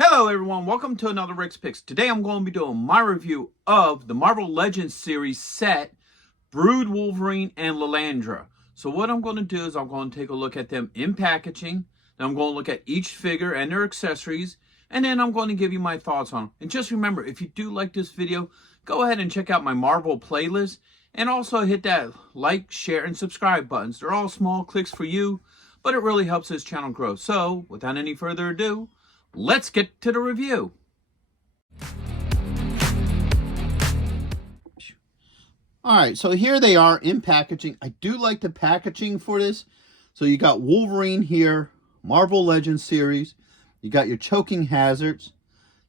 Hello everyone, welcome to another Rick's Picks. Today I'm going to be doing my review of the Marvel Legends series set, Brood, Wolverine, and Lilandra. So what I'm going to do is I'm going to take a look at them in packaging, then I'm going to look at each figure and their accessories, and then I'm going to give you my thoughts on them. And just remember, if you do like this video, go ahead and check out my Marvel playlist, and also hit that like, share, and subscribe buttons. They're all small clicks for you, but it really helps this channel grow. So without any further ado, let's get to the review. Alright, so here they are in packaging. I do like the packaging for this. So you got Wolverine here, Marvel Legends series. You got your choking hazards,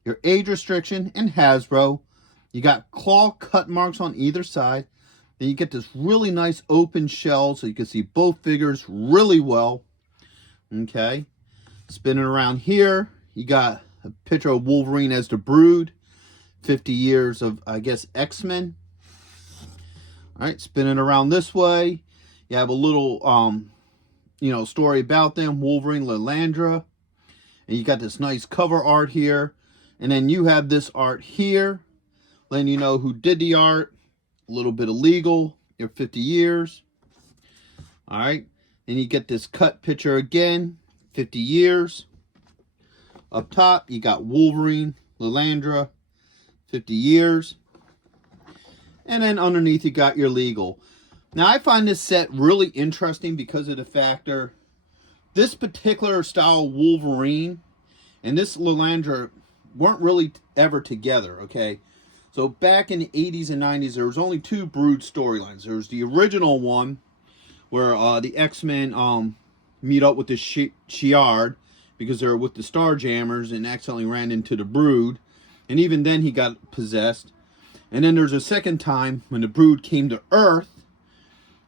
your age restriction, and Hasbro. You got claw cut marks on either side. Then you get this really nice open shell so you can see both figures really well. Okay, spinning around here. You got a picture of Wolverine as the Brood. 50 years of, I guess, X-Men. Alright, spinning around this way. You have a little, story about them. Wolverine, Lilandra. And you got this nice cover art here. And then you have this art here. Letting you know who did the art. A little bit illegal. Your 50 years. Alright. Then you get this cut picture again. 50 years. Up top, you got Wolverine, Lilandra, 50 years. And then underneath, you got your legal. Now, I find this set really interesting because of the factor, this particular style Wolverine and this Lilandra weren't really ever together, okay? So back in the 80s and 90s, there was only two Brood storylines. There was the original one where the X-Men meet up with the Shi'ar, because they were with the Starjammers and accidentally ran into the Brood. And even then he got possessed. And then there's a second time when the Brood came to Earth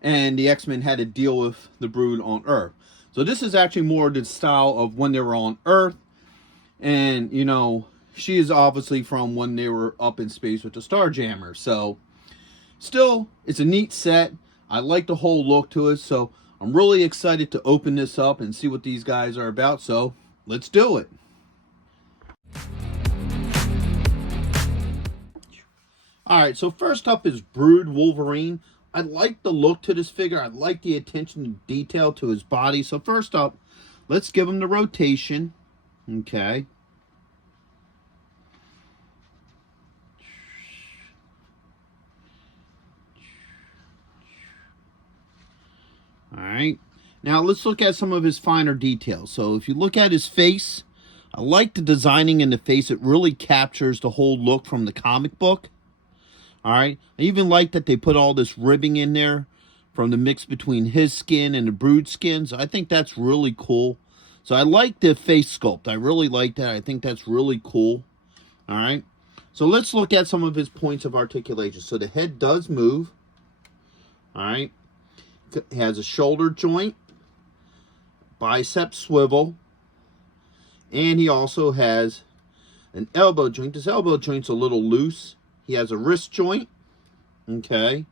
and the X-Men had to deal with the Brood on Earth. So this is actually more the style of when they were on Earth. And, she is obviously from when they were up in space with the Starjammers. So, still, it's a neat set. I like the whole look to it. So, I'm really excited to open this up and see what these guys are about. So, let's do it. Alright, so first up is Brood Wolverine. I like the look to this figure. I like the attention to detail to his body. So first up, let's give him the rotation. Okay. Alright. Now let's look at some of his finer details. So if you look at his face, I like the designing in the face. It really captures the whole look from the comic book. Alright. I even like that they put all this ribbing in there from the mix between his skin and the Brood skins. I think that's really cool. So I like the face sculpt. I really like that. I think that's really cool. Alright. So let's look at some of his points of articulation. So the head does move. Alright. It has a shoulder joint, bicep swivel, and he also has an elbow joint. This elbow joint's a little loose. He has a wrist joint. Okay.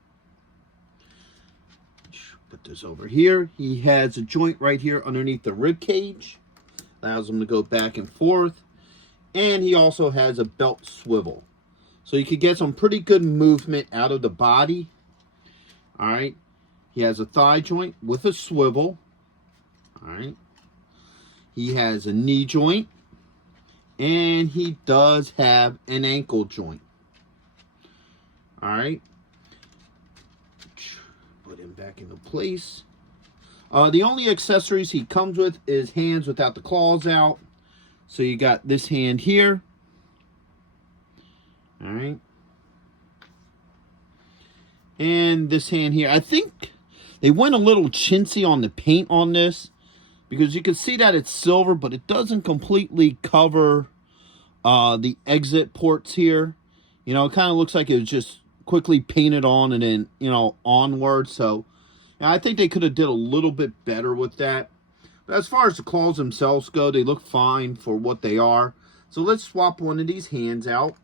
Put this over here. He has a joint right here underneath the rib cage. Allows him to go back and forth. And he also has a belt swivel. So you could get some pretty good movement out of the body. Alright. He has a thigh joint with a swivel. Alright. He has a knee joint. And he does have an ankle joint. Alright. Put him back into place. The only accessories he comes with is hands without the claws out. So you got this hand here. Alright. And this hand here. I think they went a little chintzy on the paint on this, because you can see that it's silver, but it doesn't completely cover the exit ports here. It kind of looks like it was just quickly painted on and then, onward. So I think they could have did a little bit better with that. But as far as the claws themselves go, they look fine for what they are. So let's swap one of these hands out.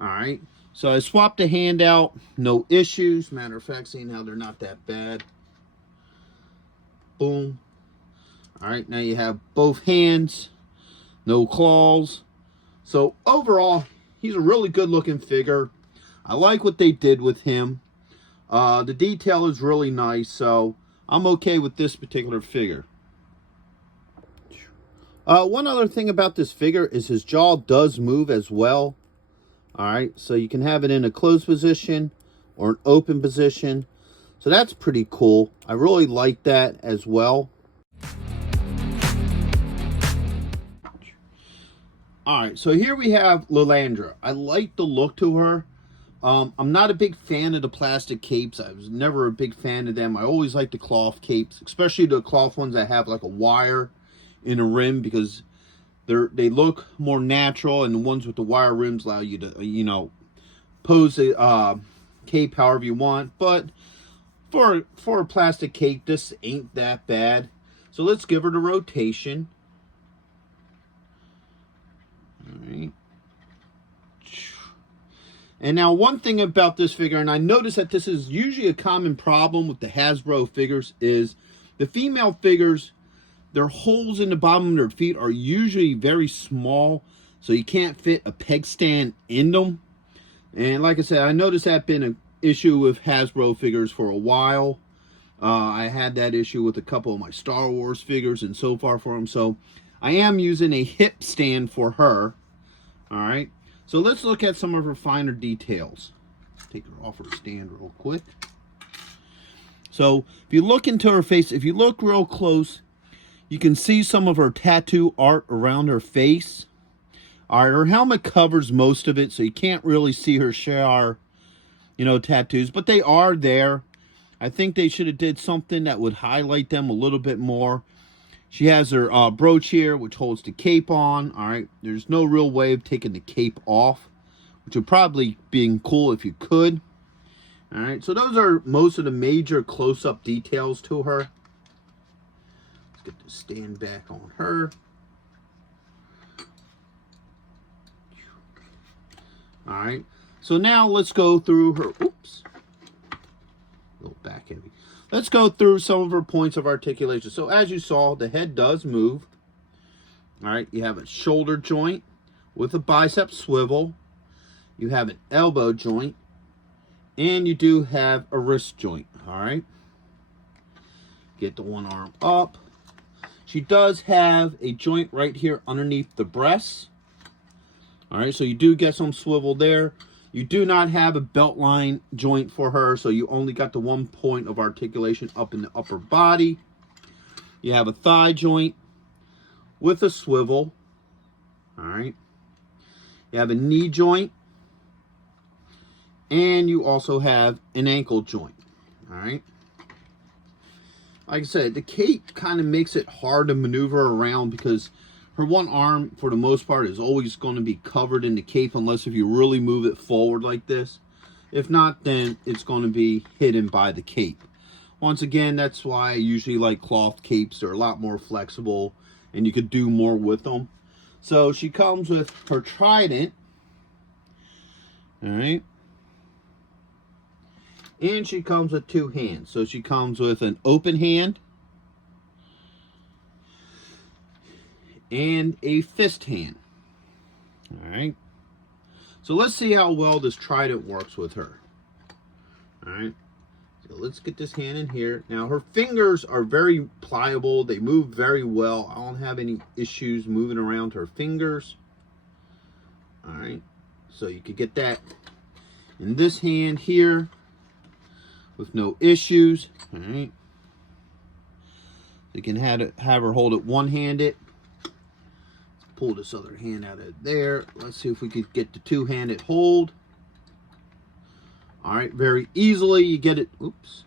Alright. So I swapped the hand out. No issues. Matter of fact, seeing how they're not that bad. Boom. All right, now you have both hands, no claws. So overall, he's a really good looking figure. I like what they did with him. The detail is really nice, so I'm okay with this particular figure. One other thing about this figure is his jaw does move as well. All right, so you can have it in a closed position or an open position. So that's pretty cool. I really like that as well. All right, so here we have Lilandra. I like the look to her. I'm not a big fan of the plastic capes. I was never a big fan of them. I always like the cloth capes, especially the cloth ones that have like a wire in a rim, because they look more natural, and the ones with the wire rims allow you to, you know, pose the cape however you want. But for a plastic cape, this ain't that bad. So let's give her the rotation. All right. And now one thing about this figure, and I notice that this is usually a common problem with the Hasbro figures, is the female figures, their holes in the bottom of their feet are usually very small, so you can't fit a peg stand in them. And like I said, I noticed that been an issue with Hasbro figures for a while. I had that issue with a couple of my Star Wars figures and so far for them. So I am using a hip stand for her. All right. So let's look at some of her finer details. Take her off her stand real quick. So if you look into her face, if you look real close, you can see some of her tattoo art around her face. All right, her helmet covers most of it, so you can't really see her shower, you know, tattoos, but they are there. I think they should have did something that would highlight them a little bit more. She has her brooch here, which holds the cape on. All right, there's no real way of taking the cape off, which would probably be cool if you could. All right, so those are most of the major close-up details to her. Let's get the stand back on her. All right, so now let's go through her. Oops, a little back heavy. Let's go through some of her points of articulation. So as you saw, the head does move. All right, you have a shoulder joint with a bicep swivel. You have an elbow joint, and you do have a wrist joint. All right, get the one arm up. She does have a joint right here underneath the breasts. All right, so you do get some swivel there. You do not have a belt line joint for her, so you only got the 1 point of articulation up in the upper body. You have a thigh joint with a swivel. All right. You have a knee joint. And you also have an ankle joint. All right. Like I said, the cape kind of makes it hard to maneuver around because her one arm, for the most part, is always going to be covered in the cape unless if you really move it forward like this. If not, then it's going to be hidden by the cape. Once again, that's why I usually like cloth capes. They're a lot more flexible and you could do more with them. So she comes with her trident. All right. And she comes with two hands. So she comes with an open hand and a fist hand. All right. So let's see how well this trident works with her. All right. So let's get this hand in here. Now her fingers are very pliable. They move very well. I don't have any issues moving around her fingers. All right. So you could get that in this hand here with no issues. All right. You can have her hold it one-handed. Pull this other hand out of there. Let's see if we could get the two-handed hold. All right, very easily you get it. Oops.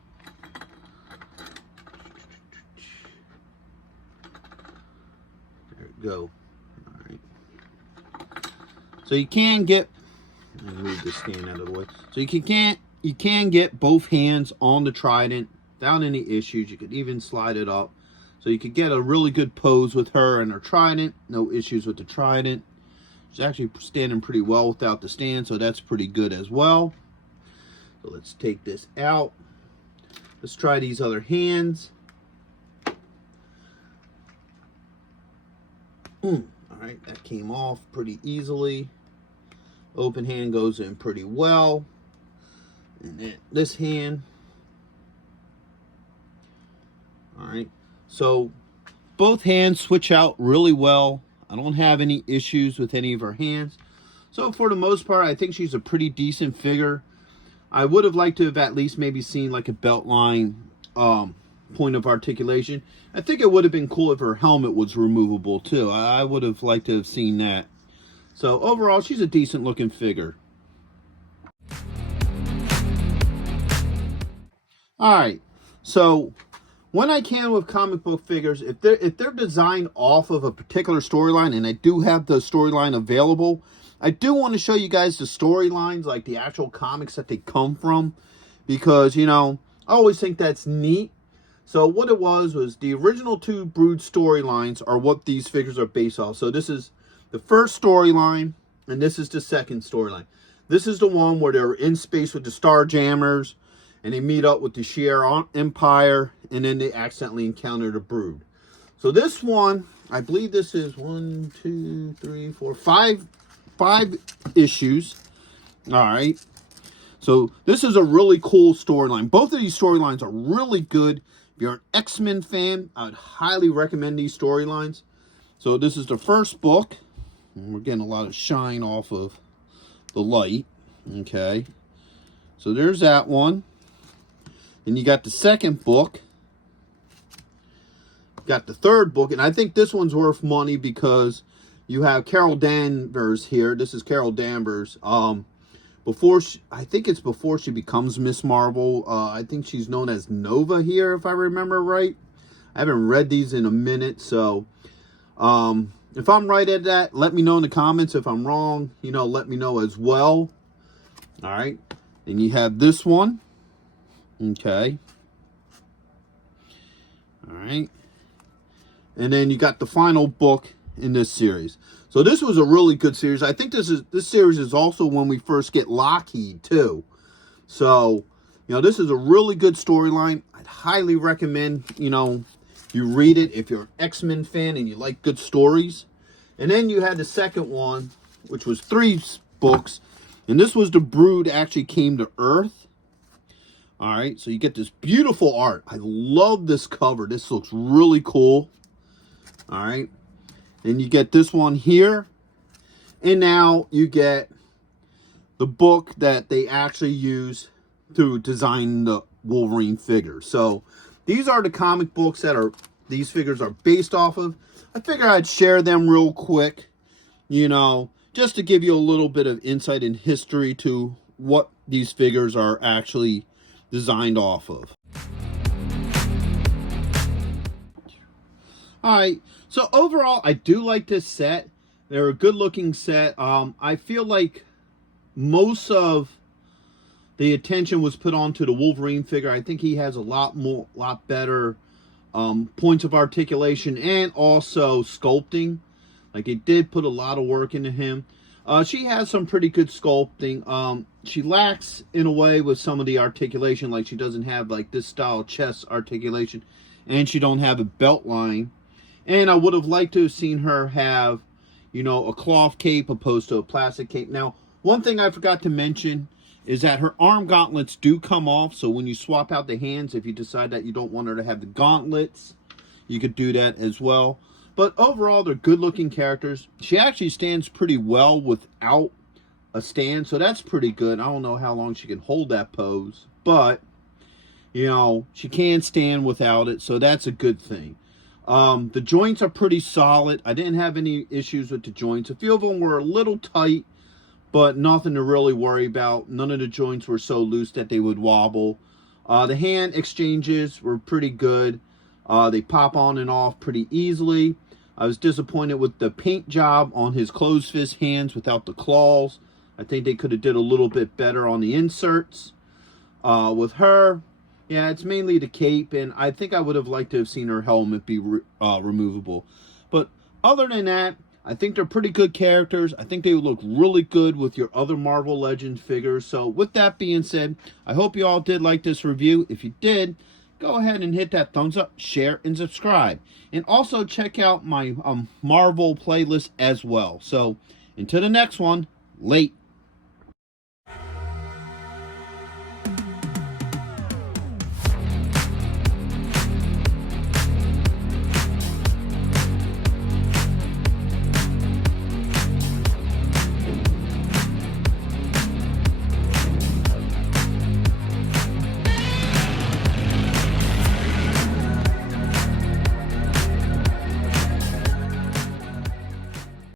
There we go. All right. So you can get, let me move this stand out of the way. So you can get both hands on the trident without any issues. You could even slide it up. So you could get a really good pose with her and her trident. No issues with the trident. She's actually standing pretty well without the stand, so that's pretty good as well. So let's take this out. Let's try these other hands. All right, that came off pretty easily. Open hand goes in pretty well. And then this hand. All right, so both hands switch out really well. I don't have any issues with any of her hands. So for the most part, I think she's a pretty decent figure. I would have liked to have at least maybe seen like a belt line point of articulation. I think it would have been cool if her helmet was removable too. I would have liked to have seen that. So overall, she's a decent looking figure. All right, so when I can with comic book figures, if they're designed off of a particular storyline, and I do have the storyline available, I do want to show you guys the storylines, like the actual comics that they come from, because, you know, I always think that's neat. So what it was the original 2 Brood storylines are what these figures are based off. So this is the first storyline, and this is the second storyline. This is the one where they're in space with the Starjammers, and they meet up with the Shi'ar Empire, and then they accidentally encounter the Brood. So this one, I believe this is 1, 2, 3, 4, 5 issues. All right. So this is a really cool storyline. Both of these storylines are really good. If you're an X-Men fan, I would highly recommend these storylines. So this is the first book. And we're getting a lot of shine off of the light. Okay. So there's that one. And you got the second book. Got the third book. And I think this one's worth money because you have Carol Danvers here. This is Carol Danvers. I think it's before she becomes Miss Marvel. I think she's known as Nova here, if I remember right. I haven't read these in a minute, so if I'm right at that, let me know in the comments. If I'm wrong, you know, let me know as well. All right. And you have this one. Okay. All right. And then you got the final book in this series. So this was a really good series. I think this series is also when we first get Lockheed too. So, you know, this is a really good storyline. I'd highly recommend, you know, you read it if you're an X-Men fan and you like good stories. And then you had the second one, which was 3 books. And this was the Brood actually came to Earth. All right, so you get this beautiful art. I love this cover. This looks really cool. All right. And you get this one here. And now you get the book that they actually use to design the Wolverine figure. So these are the comic books that these figures are based off of. I figure I'd share them real quick, you know, just to give you a little bit of insight and history to what these figures are actually designed off of. Alright, so overall, I do like this set. They're a good looking set. I feel like most of the attention was put onto the Wolverine figure. I think he has a lot better points of articulation and also sculpting. Like, they did put a lot of work into him. She has some pretty good sculpting. She lacks in a way with some of the articulation. Like, she doesn't have like this style chest articulation, and she don't have a belt line. And I would have liked to have seen her have, you know, a cloth cape opposed to a plastic cape. Now, one thing I forgot to mention is that her arm gauntlets do come off. So when you swap out the hands, if you decide that you don't want her to have the gauntlets, you could do that as well. But overall, they're good-looking characters. She actually stands pretty well without a stand, so that's pretty good. I don't know how long she can hold that pose, but, you know, she can stand without it, so that's a good thing. The joints are pretty solid. I didn't have any issues with the joints. A few of them were a little tight, but nothing to really worry about. None of the joints were so loose that they would wobble. The hand exchanges were pretty good. They pop on and off pretty easily. I was disappointed with the paint job on his closed fist hands without the claws. I think they could have did a little bit better on the inserts. With her, yeah, it's mainly the cape, and I think I would have liked to have seen her helmet be removable. But other than that, I think they're pretty good characters. I think they would look really good with your other Marvel Legends figures. So with that being said, I hope you all did like this review. If you did, go ahead and hit that thumbs up, share, and subscribe. And also check out my Marvel playlist as well. So until the next one, late.